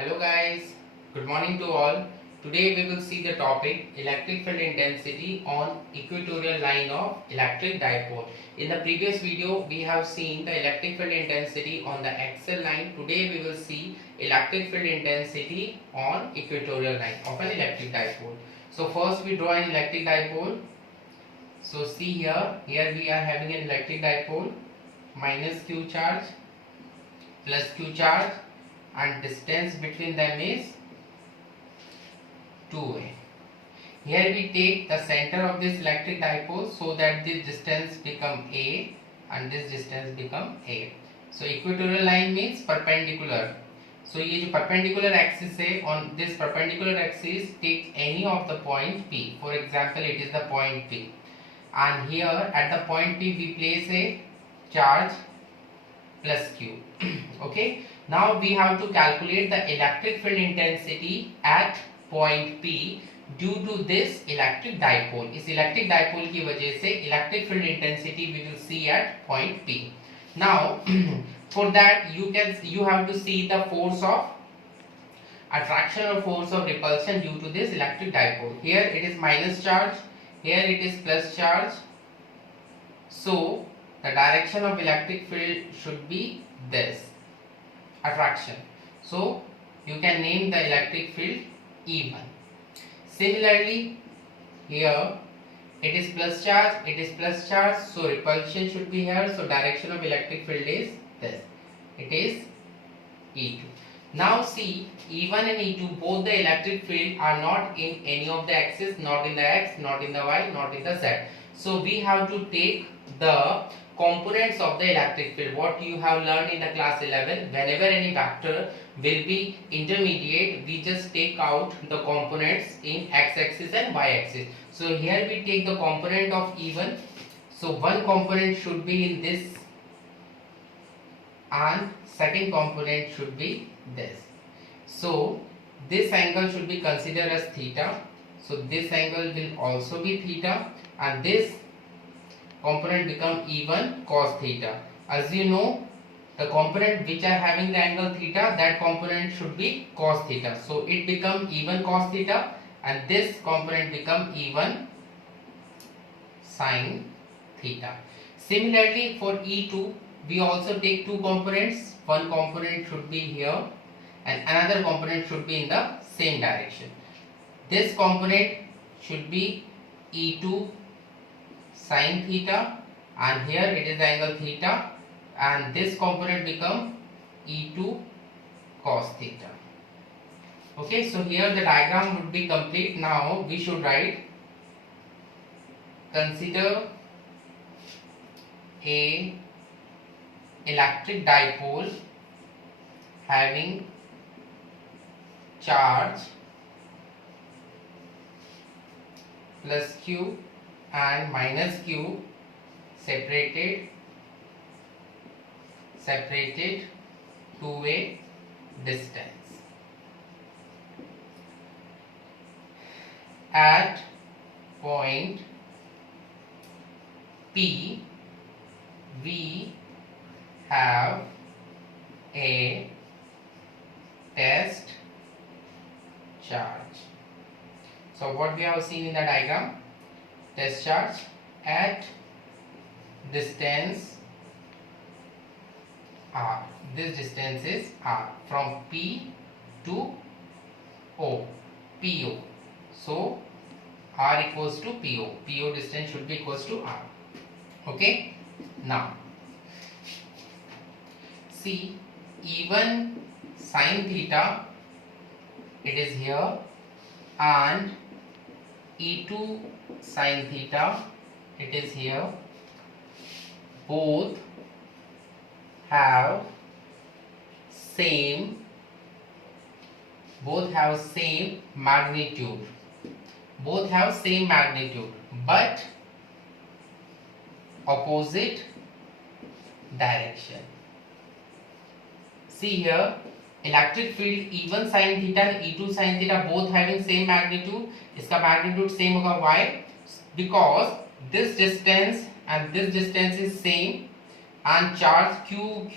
Hello guys, good morning to all. Today we will see the topic electric field intensity on equatorial line of electric dipole. In the previous video we have seen the electric field intensity on the axial line. Today we will see electric field intensity on equatorial line of an electric dipole. So first we draw an electric dipole. So see here we are having an electric dipole, minus q charge plus q charge, and distance between them is 2a. Here we take the center of this electric dipole so that this distance become a and this distance become a. So equatorial line means perpendicular. So ये जो perpendicular axis है, on this perpendicular axis take any of the point P. For example, it is the point P, and here at the point P we place a charge plus Q. Okay. Now we have to calculate the electric field intensity at point P due to this electric dipole. इस electric dipole की वजह से electric field intensity we will see at point P. Now for that you have to see the force of attraction or force of repulsion due to this electric dipole. Here it is minus charge, here it is plus charge. So the direction of electric field should be this attraction. So you can name the electric field E1. Similarly, here it is plus charge, so repulsion should be here. So direction of electric field is this. It is E2. Now see, E1 and E2, both the electric field are not in any of the axis, not in the X, not in the Y, not in the Z. So we have to take the components of the electric field. What you have learned in the class 11, whenever any vector will be intermediate, we just take out the components in x-axis and y-axis. So here we take the component of E1. So one component should be in this and second component should be this. So this angle should be considered as theta. So this angle will also be theta, and this component become E1 cos theta. As you know, the component which are having the angle theta, that component should be cos theta. So it become E1 cos theta, and this component become E1 sin theta. Similarly for E2, we also take two components. One component should be here and another component should be in the same direction. This component should be E2 sin theta, and here it is angle theta, and this component become E2 cos theta. Okay, so here the diagram would be complete. Now we should write, consider a electric dipole having charge plus Q and minus Q separated to a distance. At point P we have a test charge. So what we have seen in the diagram, test charge at distance r. This distance is r from P to O, PO. So r equals to PO. PO distance should be equals to r. Okay. Now see, E1 sin theta, it is here, and E2 sin theta, it is here. Both have same magnitude. Both have same magnitude but opposite direction. See here, electric field E1 sin theta and E2 sin theta both having same magnitude. इसका magnitude same होगा. Why? Because this distance and this distance is same, and charge Q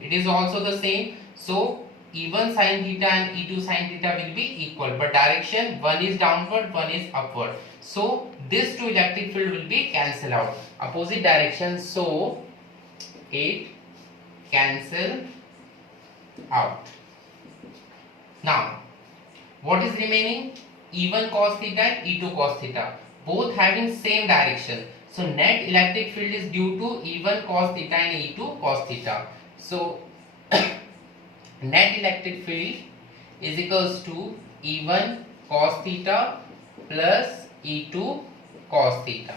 it is also the same. So E1 sin theta and E2 sin theta will be equal, but direction one is downward, one is upward. So this two electric field will be cancelled out. Opposite direction, so it cancel out. Now what is remaining? E1 cos theta and E2 cos theta, both having same direction. So net electric field is due to E1 cos theta and E2 cos theta. So net electric field is equals to E1 cos theta plus E2 cos theta.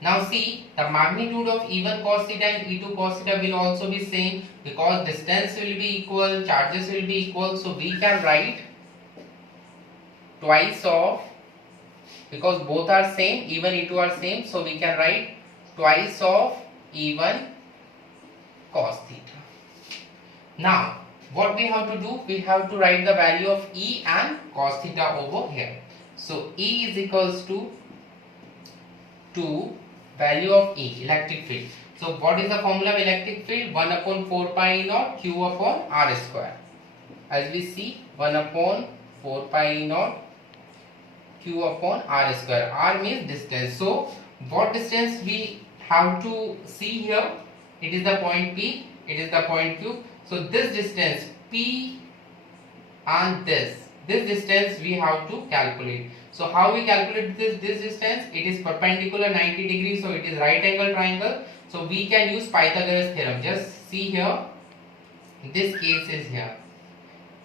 Now see, the magnitude of E1 cos theta and E2 cos theta will also be same, because distance will be equal, charges will be equal. So we can write twice of, because both are same, E1 E2 are same, so we can write twice of E1 cos theta. Now what we have to do, we have to write the value of E and cos theta over here. So E is equals to value of E, electric field. So what is the formula of electric field? 1 upon 4 pi E naught Q upon R square. As we see, 1 upon 4 pi E naught Q upon R square. R means distance. So what distance we have to see here? It is the point P, it is the point Q. So this distance P and this distance we have to calculate. So how we calculate this distance? It is perpendicular 90 degrees, so it is right angle triangle. So we can use Pythagoras theorem. Just see here, this case is here.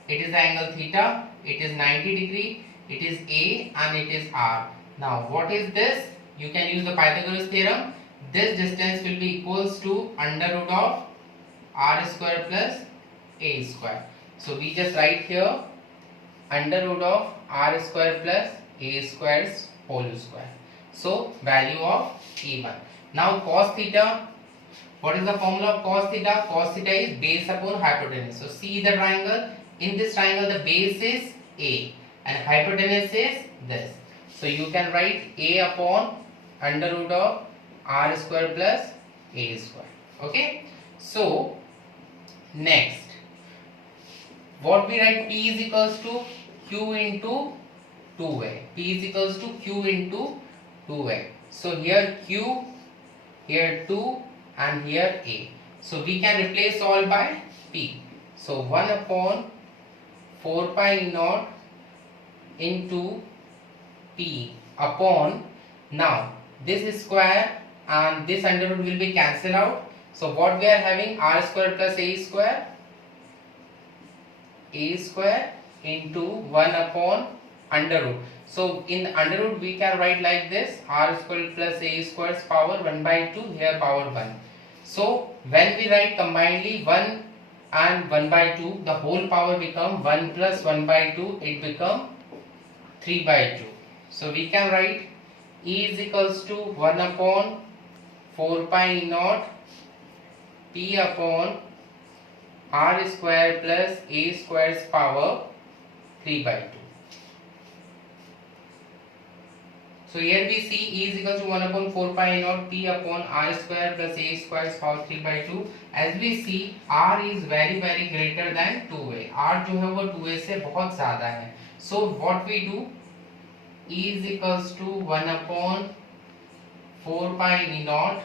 It is the angle theta, it is 90 degree, it is A and it is R. Now what is this? You can use the Pythagoras theorem. This distance will be equals to under root of R square plus A square. So we just write here under root of R square plus A square's whole square. So value of E1. Now cos theta, what is the formula of cos theta? Cos theta is base upon hypotenuse. So see the triangle. In this triangle the base is A and hypotenuse is this. So you can write A upon under root of R square plus A square. Okay. So next, what we write? P is equals to Q into 2A. P is equals to Q into 2A. So here Q, here 2 and here A. So we can replace all by P. So 1 upon 4 pi E naught into P upon, now this is square and this under root will be cancelled out. So what we are having? R square plus A square into 1 upon under root. So in under root we can write like this, R square plus A square's power 1 by 2, here power 1. So when we write combinedly 1 and 1 by 2, the whole power become 1 plus 1 by 2, it become 3 by 2. So we can write E is equals to 1 upon 4 pi E naught P upon R square plus A square's power 3 by 2. So here we see E is equal to 1 upon 4 pi E naught P upon R square plus A square's power 3 by 2. As we see, R is very greater than 2A. R जो है वो 2A से बहुत ज़्यादा है. So what we do? E is equals to 1 upon 4 pi E naught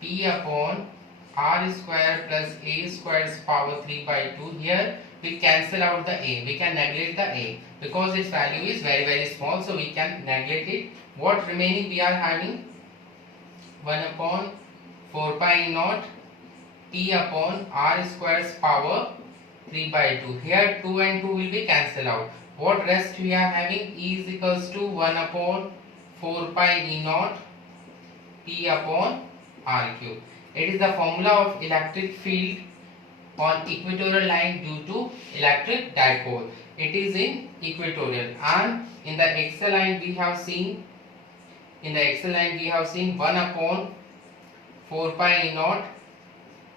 P upon R square plus A square's power 3 by 2. Here we cancel out the A. We can neglect the A because its value is very small. So we can neglect it. What remaining we are having? 1 upon 4 pi naught P upon R square's power 3 by 2. Here 2 and 2 will be cancelled out. What rest we are having? E is equals to 1 upon 4 pi E naught P upon R cube. It is the formula of electric field on equatorial line due to electric dipole. It is in equatorial, and in the axial line we have seen 1 upon 4 pi E naught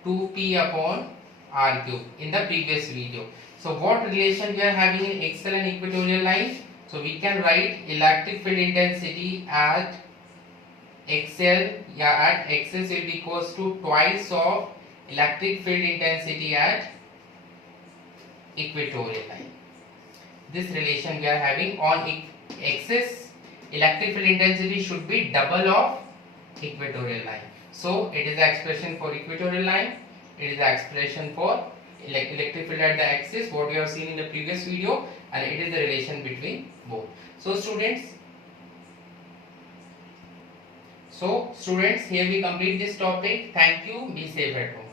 2P upon R cube in the previous video. So what relation we are having in axial and equatorial line? So we can write electric field intensity at axial, at axis it equals to twice of electric field intensity at equatorial line. This relation we are having on axis, electric field intensity should be double of equatorial line. So it is the expression for equatorial line, it is the expression for electric field at the axis, what we have seen in the previous video, and it is the relation between both. So students, here we complete this topic. Thank you. Be safe at home.